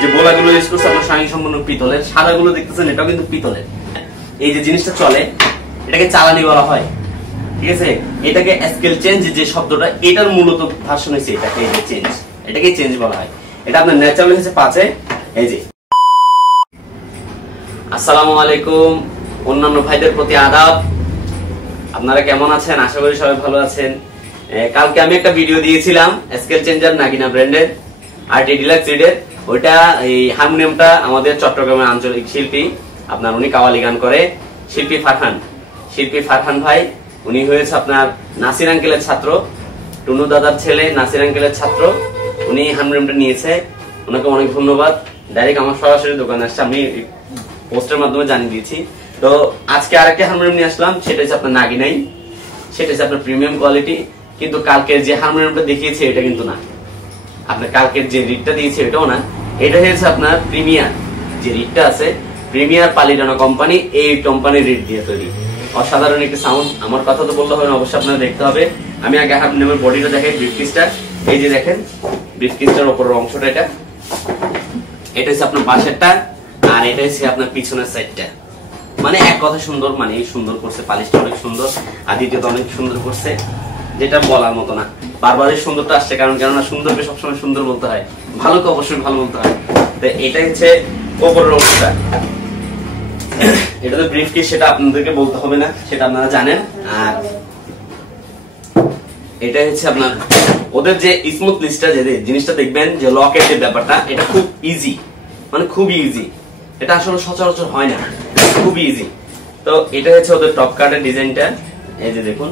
যে বোলাগুলো ইউজ করছে আপনার স্বয়ং সম্পূর্ণ পিতলের, সাদাগুলো দেখতেছেন এটাও কিন্তু পিতলের। এই যে জিনিসটা চলে এটাকে চালানি বলা হয়, ঠিক আছে। এটাকে স্কেল চেঞ্জ যে শব্দটা, এটার মূলত ভার্সন হয়েছে এটাকে, এই যে চেঞ্জ, এটাকে চেঞ্জ বলা হয়। এটা আপনার ন্যাচারাল হয়েছে 5-এ। এই যে আসসালামু আলাইকুম, অন্যান্য ভাইদের প্রতি আদাব। আপনারা কেমন আছেন? আশা করি সবাই ভালো আছেন। কালকে আমি একটা ভিডিও দিয়েছিলাম স্কেল চেঞ্জার নাগিনা ব্র্যান্ডের আরটি ডিলাক্স রিডের। ওইটা এই হারমোনিয়ামটা আমাদের চট্টগ্রামের আঞ্চলিক শিল্পী, আপনার উনি কাওয়ালি গান করে, শিল্পী ফারহান ভাই। উনি হয়েছে আপনার নাসির আঙ্কেলের ছাত্র, টুনু দাদার ছেলে নাসির আঙ্কেলের ছাত্র। উনি হারমোনিয়ামটা নিয়েছে, ওনাকে অনেক ধন্যবাদ। ডাইরেক্ট আমার সরাসরি দোকানে আসছে, আমি পোস্টের মাধ্যমে জানিয়ে দিয়েছি। তো আজকে আরেকটা হারমোনিয়াম নিয়ে আসলাম, সেটা হচ্ছে আপনার নাগিনাই, সেটা হচ্ছে আপনার প্রিমিয়াম কোয়ালিটি। কিন্তু কালকের যে হারমোনিয়ামটা দেখিয়েছে এটা কিন্তু না, আপনার কালকের যে রিডটা দিয়েছে এটাও না। এটা হচ্ছে আপনার প্রিমিয়ার যে রিডটা আছে, প্রিমিয়ার পালিটানো কোম্পানি, এই কোম্পানির রিড দিয়ে তৈরি। অসাধারণ একটি সাউন্ড। আমার কথা তো বলতে হবে না, অবশ্যই আপনারা দেখতে হবে। আমি আগে হারমোনিয়ামের বডিটা দেখাই, ব্রিফকেসটা। এই যে দেখেন ব্রিফকেসটার উপরের অংশটা, এটা হচ্ছে আপনার পাশেরটা, আর এটা হচ্ছে আপনার পিছনের সাইডটা। মানে এক কথা সুন্দর, মানে সুন্দর করছে, পালিশটা অনেক সুন্দর, আর দ্বিতীয়ত অনেক সুন্দর করছে, যেটা বলার মতো না। বারবারই সুন্দরটা আসছে, কেননা সুন্দরকে সবসময় সুন্দর বলতে হয়, ভালোকে অবশ্যই ভালো বলতে হয়। তো এটা হচ্ছে উপরের অংশটা, এটা তো ব্রিফকেস, সেটা আপনাদেরকে বলতে হবে না, সেটা আপনারা জানেন। আর এটা হচ্ছে আপনার ওদের যে স্মুথ লিস্টটা, যে জিনিসটা দেখবেন যে লকের যে ব্যাপারটা, এটা খুব ইজি, মানে খুবই ইজি। এটা আসলে সচরাচর হয় না, খুব ইজি। তো এটা হচ্ছে ওদের টপ কাটের ডিজাইনটা। এই যে দেখুন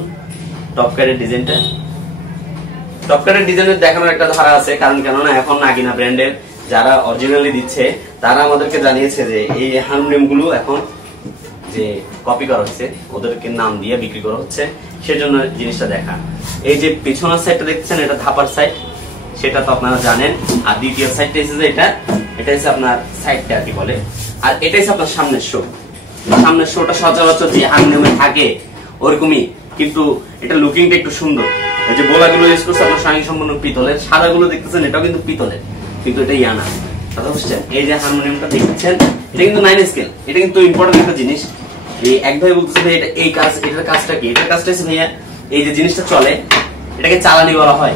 টপ কাটের ডিজাইনটা, টপ কাটের ডিজাইনের দেখানোর একটা ধারা আছে, কারণ কেননা এখন নাগিনা ব্র্যান্ডের যারা অরিজিনালি দিচ্ছে তারা আমাদেরকে জানিয়েছে যে এই হারমোনিয়াম গুলো এখন যে কপি করা হচ্ছে, ওদেরকে নাম দিয়ে বিক্রি করা হচ্ছে, সেজন্য জিনিসটা দেখা। এই যে পিছনের সাইডটা দেখছেন, এটা ধাপার সাইড, সেটা তো আপনারা জানেন। আর দ্বিতীয় সাইডটা হচ্ছে এটা হচ্ছে আপনার সাইডটা আর কি বলে। আর এটা হচ্ছে আপনার সামনের শো। সামনের শোটা সচরাচর যে হারমোনিয়ামে থাকে ওরকমই, কিন্তু এটা লুকিংটা একটু সুন্দর। এই যে বোলাগুলো ইউজ করছে আপনার স্বয়ং সম্পূর্ণ পিতলের, সাদাগুলো দেখতেছেন এটাও কিন্তু পিতলের, কিন্তু এটা ইয়ানা। কথা বুঝছেন? এই যে হারমোনিয়ামটা দেখছেন, এটা কিন্তু 9 স্কেল। এটা কিন্তু ইম্পর্টেন্ট একটা জিনিস। এই এক ভাই বলতেছে ভাই এটা এই কাজ, এটার কাজটা কি? এটার কাজটা হচ্ছে ভাইয়া, এই যে জিনিসটা চলে এটাকে চালানি বলা হয়,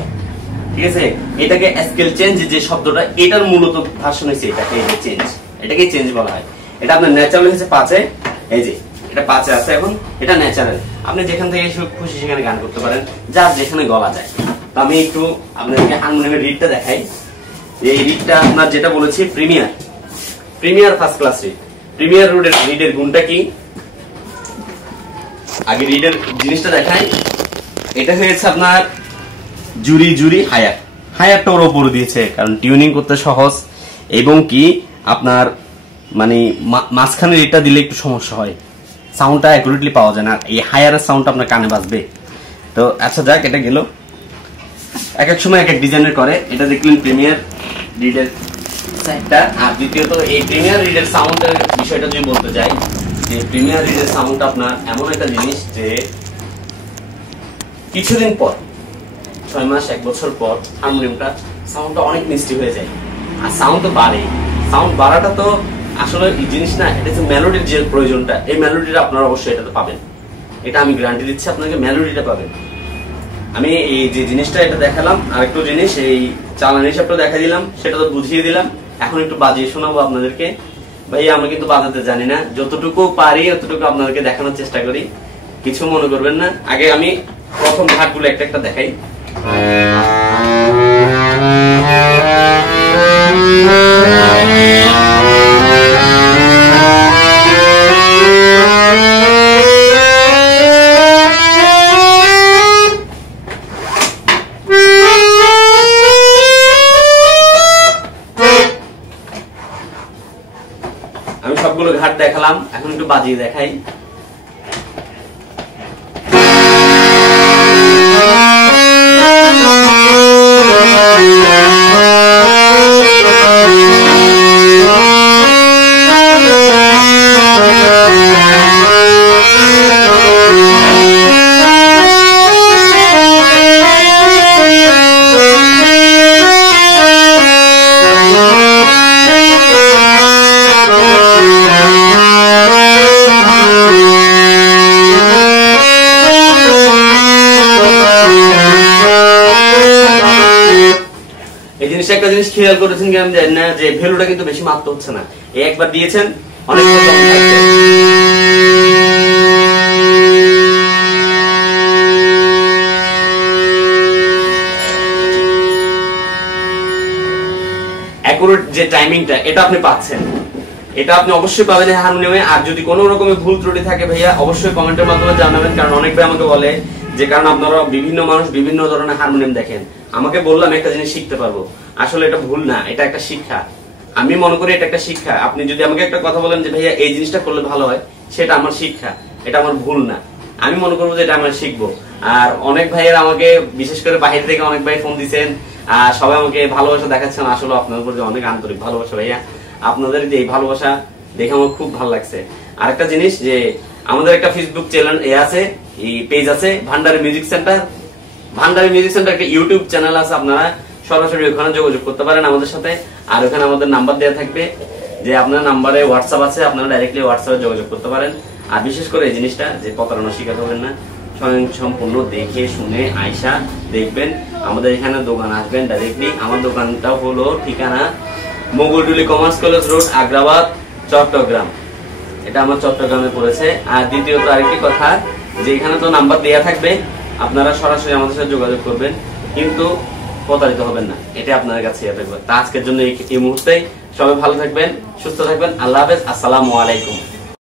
ঠিক আছে। এটাকে স্কেল চেঞ্জ যে শব্দটা, এটার মূলত ভার্সন হয়েছে এটাকে, এই যে চেঞ্জ, এটাকে চেঞ্জ বলা হয়। এটা আপনার ন্যাচারাল হচ্ছে 5-এ। এই যে এটা 5-এ আছে এখন, এটা ন্যাচারাল। আপনি যেখান থেকে খুশি সেখানে গান করতে পারেন, যার যেখানে গলা যায়। তো আমি একটু আপনাদেরকে হারমোনিয়ামের রিডটা দেখাই। এই রিডটা আপনার যেটা বলেছি premier first class reed. Premier রিডের গুণটা কি, আগে রিডের জিনিসটা দেখাই। এটা হয়েছে আপনার জুরি হায়ারটা ওর উপর দিয়েছে, কারণ টিউনিং করতে সহজ, এবং কি আপনার মানে মাঝখানে রিডটা দিলে একটু সমস্যা হয়, সাউন্ডটা অ্যাকুরেটলি পাওয়া যায় না। এই হায়ারের সাউন্ডটা আপনার কানে বাজবে। তো আচ্ছা যাক, এটা গেল। এক এক সময় এক এক ডিজাইনের করে। এটা দেখলেন প্রিমিয়ার রিডের সাইডটা। আর দ্বিতীয়ত এই প্রিমিয়ার রিডের সাউন্ডের বিষয়টা যদি বলতে যাই, যে প্রিমিয়ার রিডের সাউন্ডটা আপনার এমন একটা জিনিস যে কিছুদিন পর, 6 মাস 1 বছর পর হারমোনিয়ামটা সাউন্ডটা অনেক মিষ্টি হয়ে যায়। আর সাউন্ড তো বাড়ে, সাউন্ড বাড়াটা তো আসলে এই জিনিস না, এটা হচ্ছে মেলোডির যে প্রয়োজনটা, এই মেলোডিটা আপনারা অবশ্যই এটাতে পাবেন। এটা আমি গ্যারান্টি দিচ্ছি, আপনাকে মেলোডিটা পাবেন। আমি এই যে জিনিসটা এটা দেখালাম, আরেকটু জিনিস এই চালানি হিসাবটা দেখা দিলাম, সেটা তো বুঝিয়ে দিলাম। এখন একটু বাজিয়ে শোনাবো আপনাদেরকে। ভাই আমি কিন্তু বাজাতে জানি না, যতটুকু পারি ততটুকু আপনাদেরকে দেখানোর চেষ্টা করি, কিছু মনে করবেন না। আগে আমি প্রথম ঘাটগুলো একটা একটা দেখাই। আমি সবগুলো ঘাট দেখালাম, এখন একটু বাজিয়ে দেখাই। নিশ্চয়ই একটা জিনিস খেয়াল করেছেন কি আমি জানি না, যে ভ্যালুটা কিন্তু বেশি মারতে হচ্ছে না। এই একবার দিয়েছেন অনেক অ্যাকুরেট যে টাইমিংটা এটা আপনি পাচ্ছেন, এটা আপনি অবশ্যই পাবেন এই হারমোনিয়ামে। আর যদি কোনো রকমের ভুল ত্রুটি থাকে ভাইয়া অবশ্যই কমেন্টের মাধ্যমে জানাবেন, কারণ অনেক ভাই আমাকে বলে যে কারণ আপনারা বিভিন্ন মানুষ বিভিন্ন ধরনের হারমোনিয়াম দেখেন, আমাকে বললাম একটা জিনিস শিখতে পারবো। আসলে এটা ভুল না, এটা একটা শিক্ষা। আমি মনে করি এটা একটা শিক্ষা। আপনি যদি আমাকে একটা কথা বলেন যে ভাইয়া এই জিনিসটা করলে ভালো হয়, সেটা আমার শিক্ষা, এটা আমার ভুল না। আমি মনে করবো যে এটা আমরা শিখবো। আর অনেক ভাইয়ের আমাকে বিশেষ করে বাহির থেকে অনেক ভাই ফোন দিচ্ছেন, সবাই আমাকে ভালোবাসা দেখাচ্ছেন। আসলে আপনাদের উপর অনেক আন্তরিক ভালোবাসা ভাইয়া, আপনাদের যে এই ভালোবাসা দেখে আমার খুব ভালো লাগছে। আরেকটা জিনিস যে আমাদের একটা ফেসবুক চ্যানেল আছে, এই পেজ আছে ভান্ডারি মিউজিক সেন্টার। ভান্ডারি মিউজিক সেন্টার একটা ইউটিউব চ্যানেল আছে, আপনারা সরাসরি ওখানে যোগাযোগ করতে পারেন আমাদের সাথে। আর ওখানে আমাদের নাম্বার দেওয়া থাকবে, যে আপনার নাম্বারে হোয়াটসঅ্যাপ আছে, আপনারা ডাইরেক্টলি হোয়াটসঅ্যাপে যোগাযোগ করতে পারেন। আর বিশেষ করে এই জিনিসটা যে প্রতারণা শিকার হবেন না, স্বয়ং সম্পূর্ণ দেখে শুনে আয়সা দেখবেন। আমাদের এখানে দোকান আসবেন ডাইরেক্টলি। আমার দোকানটা হলো ঠিকানা Mogholtuli commerce college road, Agrabad, Chattogram. এটা আমার চট্টগ্রামে পড়েছে। আর দ্বিতীয়ত আরেকটি কথা, যে এখানে তো নাম্বার দেওয়া থাকবে, আপনারা সরাসরি আমাদের সাথে যোগাযোগ করবেন, কিন্তু প্রতারিত হবেন না, এটা আপনাদের কাছে থাকবে। তা আজকের জন্য এই মুহূর্তে সবাই ভালো থাকবেন, সুস্থ থাকবেন। আল্লাহ হাফেজ, আসসালামু আলাইকুম।